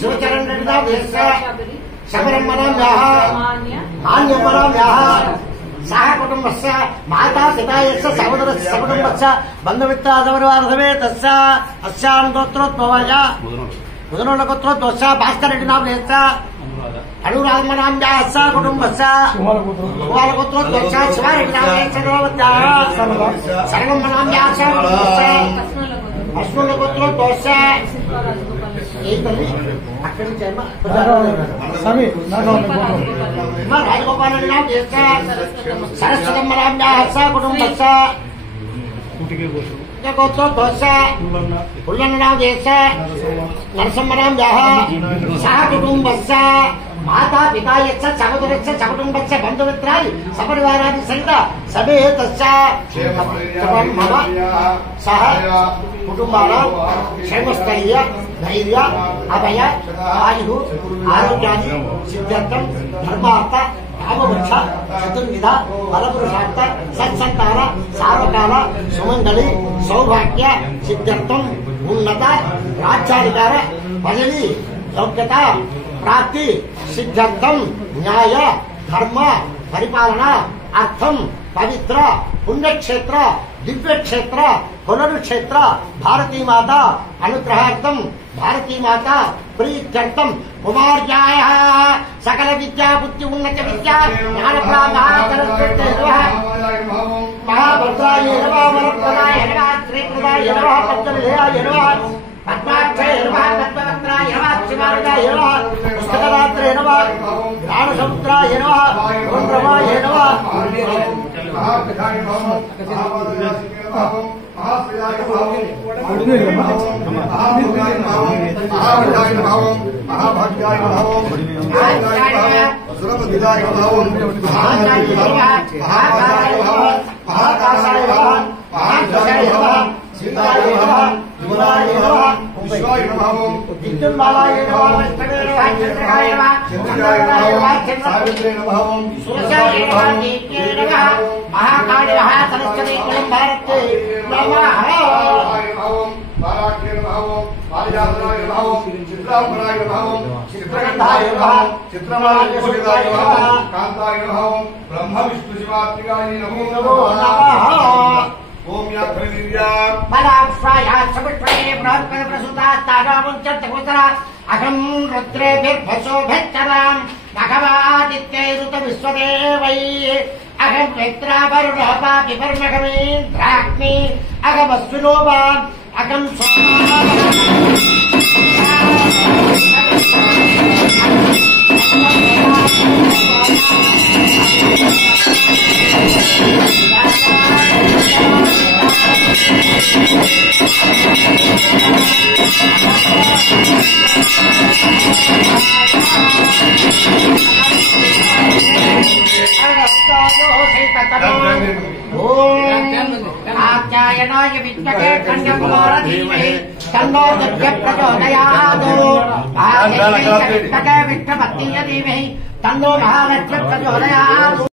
शिवचरण शबरमनाम्याः मान्यमनाम्याः सह कुटुम्बस्य माता पिता यस्य सहोदरस्य सकुटुम्बस्य बन्धुमित्रादवर्वार्धवेतस्य अस्यां गोत्रोद्भवस्य मुदनोलगोत्रोद्भवस्य भास्कररेड्डी नामधेयस्य अनुराधमनाम्याः सह कुटुम्बस्य कुमारगोत्रोद्भवस्य शिवारेड्डी नामधेयस्य देवत्याः सर्वमनाम्याः सह कुटुम्बस्य अश्वगोत्रोद्भवस्य राजगोपाल सरस्वतम्मनाम्याः सह कुटुम्बस्य गोत्रोद्भवस्य पुल्लन्नामधेयस्य नरसिंहनाम्याः सह कुटुम्बस्य माता पिता यस्य सहोदरस्य सकुटुम्बस्य बन्धुमित्रादि सपरिवारादि सहित समेतस्य मम सह कुटुम्बानां क्षेमस्थैर्य धैर्य अभय आयु आरोग्यादि सिद्ध्यर्थं धर्मार्थ काममोक्ष चतुर्विध फलपुरुषार्थ सत्संतान सार्वकाल सुमंगली सौभाग्य सिद्ध्यर्थं उन्नत राज्याधिकार पदवी योग्यता प्राप्ति सिद्ध्यर्थं न्याय धर्म परिपालना अर्थम पवित्र पुण्यक्षेत्र दिव्य क्षेत्र कोलरु क्षेत्र भारती माता अनुग्रहार्थम भारती माता प्रीत्यर्थम कुमार्याः सकल विद्या बुद्धि उन्नत विद्या ज्ञान महाभद्राय नमः वरप्रदाय नमः श्रीकृताय नमः पद्मनिधयाय नमः पद्माक्षय नमः पद्मवक्त्राय नमः शिवार्गाय नमः पुस्तकदात्रे नमः ज्ञानसमुद्राय नमः गुणप्रभाय नमः विद्युन्मालाय नमः चंद्रकाय नमः सावित्रे नमः सुरसाय नमः दीप्ते नमः महाकाली महासरस्वती कुलम्भारते नमः पाराख्ये नमः पारिजातनाय नमः चित्रांबराय नमः चित्रगन्धाय नमः चित्रमाल्य सुविदाय नमः कान्ताय नमः ब्रह्म विष्णु शिवात्मिकाय नमो नमः ओम यात्रिया फलाक्षाया सवित्रे बृहस्पति प्रसूता ताडामुच्चतकुतरा अहं रुद्रेभिर्भसोभिच्चरां भगवादित्यैरुत विश्वदेवै अहं मित्रा वरुणः पापिपर्मघमीन्द्राग्नि अहमश्विनोवा अहं कात्यायनाय विद्महे खण्डकुमारधीमहि तन्नो दुर्गे प्रचोदयात् विष्णुपत्नीय धीमहि तन्नो महालक्ष्मी प्रचोदयात्।